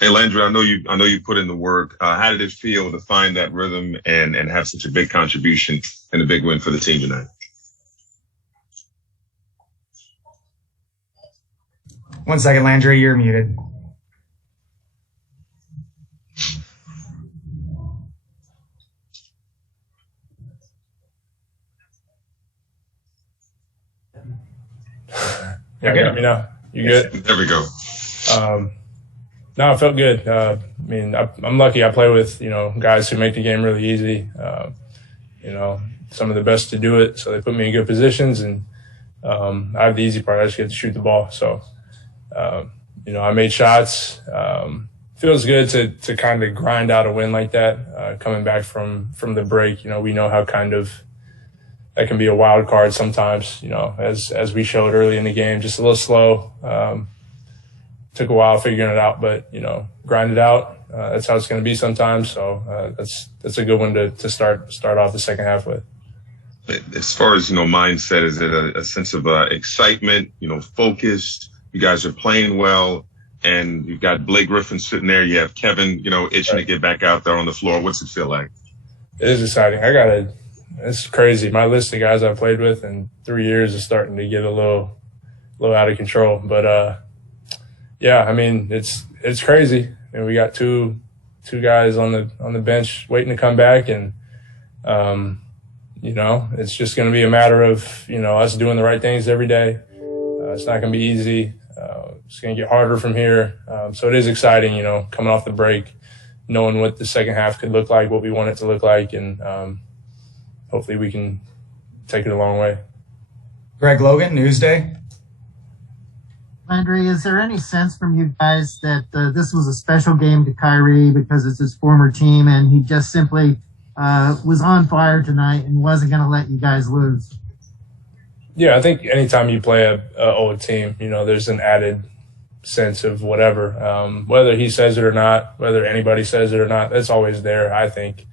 Hey, Landry, I know you put in the work. How did it feel to find that rhythm and have such a big contribution and a big win for the team tonight? One second, Landry, you're muted. Yeah, got me now. You good? There we go. No, it felt good. I'm lucky. I play with, guys who make the game really easy. Some of the best to do it. So they put me in good positions, and I have the easy part. I just get to shoot the ball. So, I made shots. Feels good to kind of grind out a win like that. Coming back from the break, we know how kind of that can be a wild card sometimes, as we showed early in the game, just a little slow. Took a while figuring it out, but, grind it out. That's how it's going to be sometimes. So that's a good one to start off the second half with. As far as, mindset, is it a sense of excitement, focused? You guys are playing well, and you've got Blake Griffin sitting there. You have Kevin, itching to get back out there on the floor. What's it feel like? It is exciting. It's crazy. My list of guys I've played with in 3 years is starting to get a little out of control. But, it's crazy. And we got two guys on the bench waiting to come back, and it's just going to be a matter of us doing the right things every day. It's not going to be easy. It's going to get harder from here. So it is exciting, coming off the break, knowing what the second half could look like, what we want it to look like, and hopefully we can take it a long way. Greg Logan, Newsday. Landry, is there any sense from you guys that this was a special game to Kyrie because it's his former team and he just simply was on fire tonight and wasn't going to let you guys lose? Yeah, I think anytime you play a old team, there's an added sense of whatever. Whether he says it or not, whether anybody says it or not, that's always there, I think.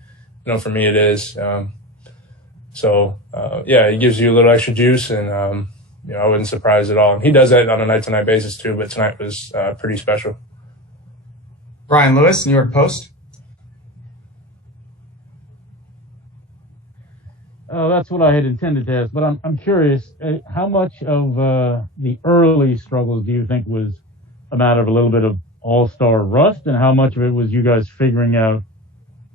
For me it is. It gives you a little extra juice, and I wasn't surprised at all. And he does that on a night-to-night basis too, but tonight was pretty special. Brian Lewis, New York Post. That's what I had intended to ask, but I'm curious, how much of the early struggles do you think was a matter of a little bit of all-star rust, and how much of it was you guys figuring out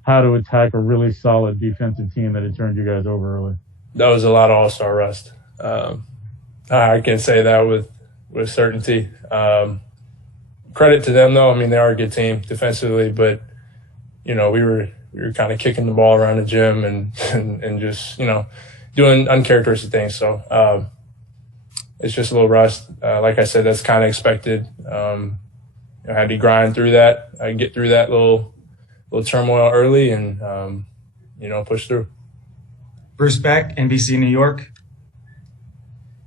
how to attack a really solid defensive team that had turned you guys over early? That was a lot of all-star rust. I can say that with certainty. Credit to them, though. They are a good team defensively, but we were kind of kicking the ball around the gym and just doing uncharacteristic things. So it's just a little rust. Like I said, that's kind of expected. I had to grind through that. I get through that little turmoil early and push through. Bruce Beck, NBC New York.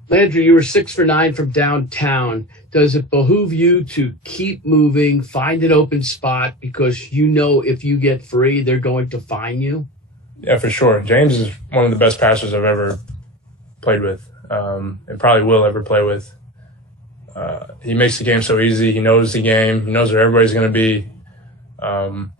Landry, you were 6 for 9 from downtown. Does it behoove you to keep moving, find an open spot, because if you get free, they're going to find you? Yeah, for sure. James is one of the best passers I've ever played with, and probably will ever play with. He makes the game so easy. He knows the game. He knows where everybody's going to be. And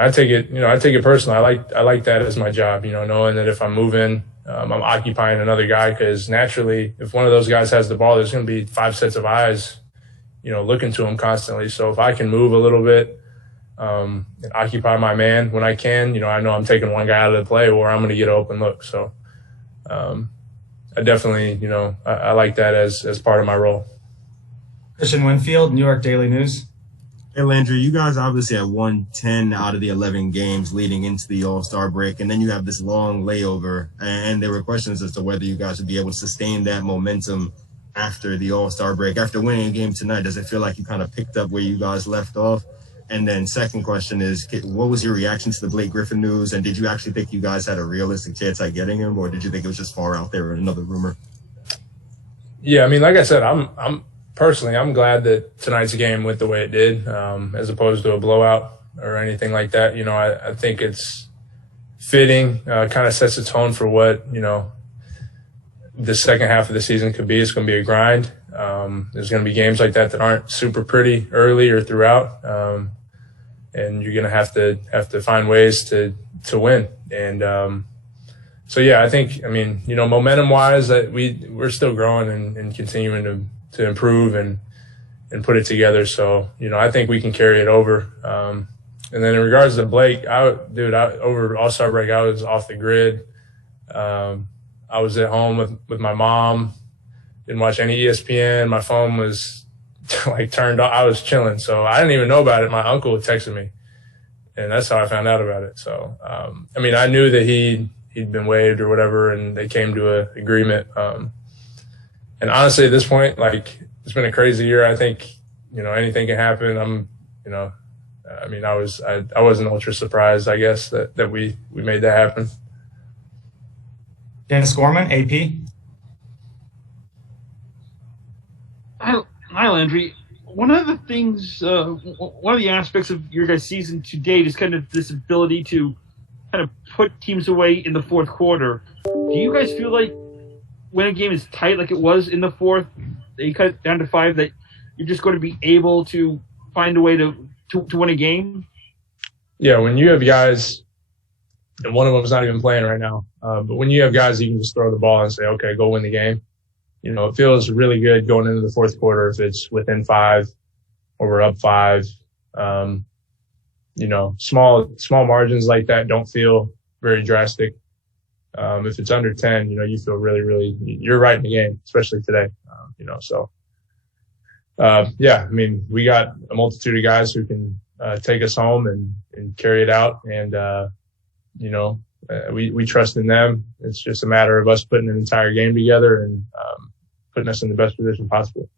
I take it personally. I like that as my job, knowing that if I'm moving, I'm occupying another guy, because naturally, if one of those guys has the ball, there's going to be 5 sets of eyes, looking to him constantly. So if I can move a little bit and occupy my man when I can, I know I'm taking one guy out of the play, or I'm going to get an open look. So I definitely, I like that as part of my role. Christian Winfield, New York Daily News. Hey, Landry, you guys obviously have won 10 out of the 11 games leading into the All-Star break, and then you have this long layover, and there were questions as to whether you guys would be able to sustain that momentum after the All-Star break. After winning a game tonight, does it feel like you kind of picked up where you guys left off? And then second question is, what was your reaction to the Blake Griffin news, and did you actually think you guys had a realistic chance at getting him, or did you think it was just far out there or another rumor? Yeah, like I said, I'm personally, I'm glad that tonight's game went the way it did, as opposed to a blowout or anything like that. I think it's fitting, kind of sets the tone for what, the second half of the season could be. It's going to be a grind. There's going to be games like that aren't super pretty early or throughout. and you're going to have to find ways to win. And, so yeah, I think, momentum wise that we're still growing and continuing to improve and put it together. So, I think we can carry it over. And then in regards to Blake, over All-Star break, I was off the grid. I was at home with my mom, didn't watch any ESPN. My phone was turned off. I was chilling. So I didn't even know about it. My uncle texted me, and that's how I found out about it. So, I knew that he'd been waived or whatever, and they came to an agreement. And honestly, at this point, it's been a crazy year. I think, anything can happen. I wasn't ultra surprised, I guess, that we made that happen. Dennis Gorman, AP. Hi, Landry. One of the things, one of the aspects of your guys' season to date is kind of this ability to kind of put teams away in the fourth quarter. Do you guys feel like when a game is tight, like it was in the fourth, that you cut it down to 5, that you're just going to be able to find a way to win a game? Yeah, when you have guys, and one of them's not even playing right now, but when you have guys you can just throw the ball and say, okay, go win the game, it feels really good going into the fourth quarter if it's within 5 or we're up 5. Small margins like that don't feel very drastic. If it's under 10, you feel really, really, you're right in the game, especially today. We got a multitude of guys who can take us home and carry it out. And, we trust in them. It's just a matter of us putting an entire game together and putting us in the best position possible.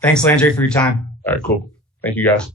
Thanks, Landry, for your time. All right, cool. Thank you, guys.